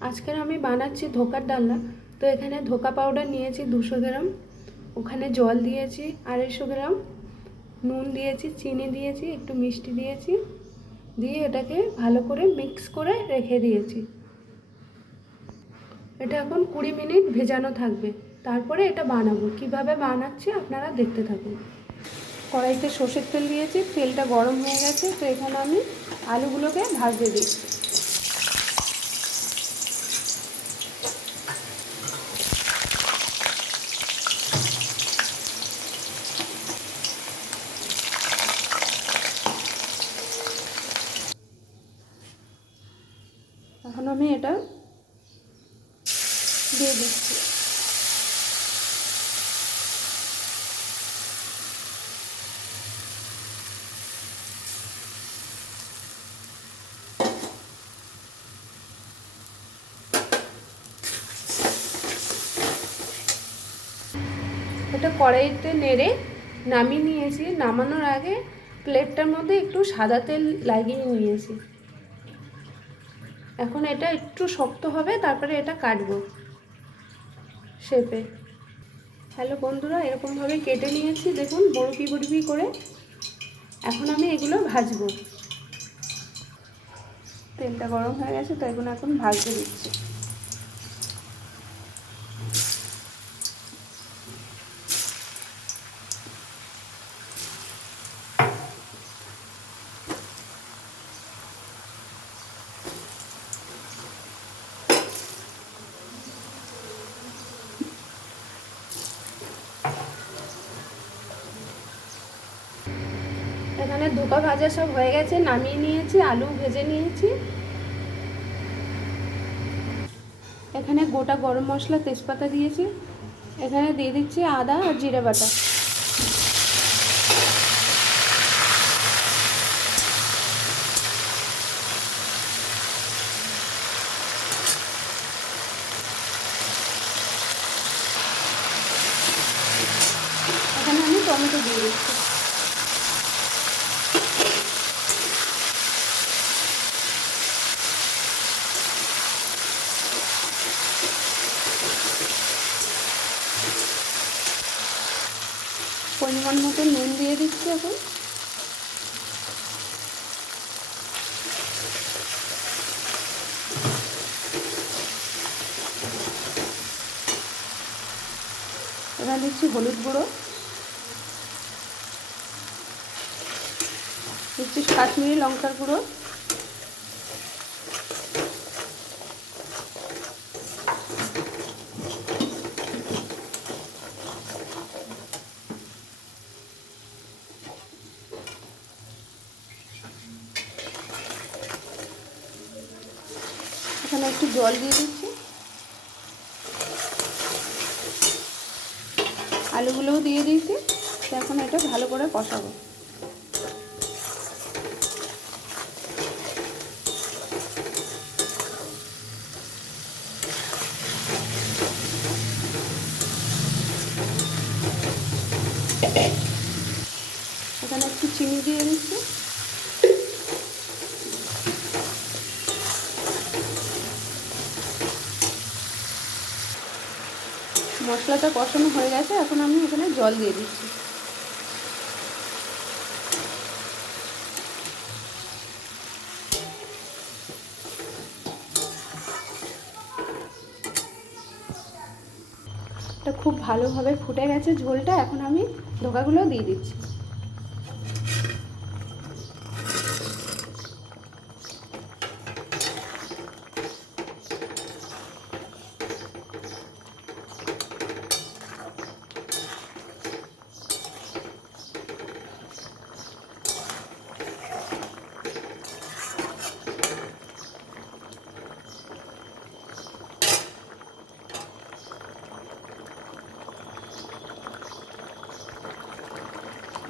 আজকের আমি বানাচ্ছি ধোকার ডালনা। তো এখানে ধোকা পাউডার নিয়েছি দুশো গ্রাম। ওখানে জল দিয়েছি আড়াইশো গ্রাম। নুন দিয়েছি, চিনি দিয়েছি, একটু মিষ্টি দিয়েছি। দিয়ে এটাকে ভালো করে মিক্স করে রেখে দিয়েছি। এটা এখন কুড়ি মিনিট ভেজানো থাকবে। তারপরে এটা বানাবো। কীভাবে বানাচ্ছি আপনারা দেখতে থাকুন। কড়াইতে সর্ষের তেল দিয়েছি। তেলটা গরম হয়ে গেছে। তো এখানে আমি আলুগুলোকে ভাজতে দিচ্ছি এখন আমি এটা দিয়ে দিচ্ছি। এটা কড়াইতে নেড়ে নামিয়ে নিয়েছি। নামানোর আগে প্লেটটার মধ্যে একটু সাদা তেল লাগিয়ে নিয়েছি। এখন এটা একটু শক্ত হবে, তারপরে এটা কাটবো শেপে হ্যালো বন্ধুরা এরকমভাবে কেটে নিয়েছি, দেখুন বরফি বরফি করে। এখন আমি এগুলো ভাজবো। তেলটা গরম হয়ে গেছে, তো এগুলো এখন ভাজতে দিচ্ছি। এখানে ধোকা ভাজা সব হয়ে গেছে, নামিয়ে নিয়েছি, আলু ভেজে নিয়েছি। এখানে গোটা গরম মশলা তেজপাতা দিয়েছি। এখানে দিয়ে দিচ্ছি আদা আর জিরে বাটা। এখানে আমি টমেটো দিয়ে দিচ্ছি। পরিমাণ মতো নুন দিয়ে দিচ্ছি এখন। এবার দিচ্ছি হলুদ গুঁড়ো। দিচ্ছি কাশ্মীরি লঙ্কার গুঁড়ো। এখানে একটু জল দিয়ে দিচ্ছি। আলুগুলোও দিয়ে দিয়েছি। এখন এটা ভালো করে কষাবো। এখানে একটু চিনি দিয়ে দিচ্ছি। মশলাটা কষানো হয়ে গেছে, এখন আমি এখানে জল দিয়ে দিচ্ছি। খুব ভালোভাবে ফুটে গেছে ঝোলটা, এখন আমি ধোকাগুলো দিয়ে দিচ্ছি।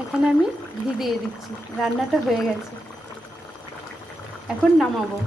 এখানে আমি ঘি দিয়ে দিচ্ছি। রান্নাটা হয়ে গেছে। এখন নামাবো।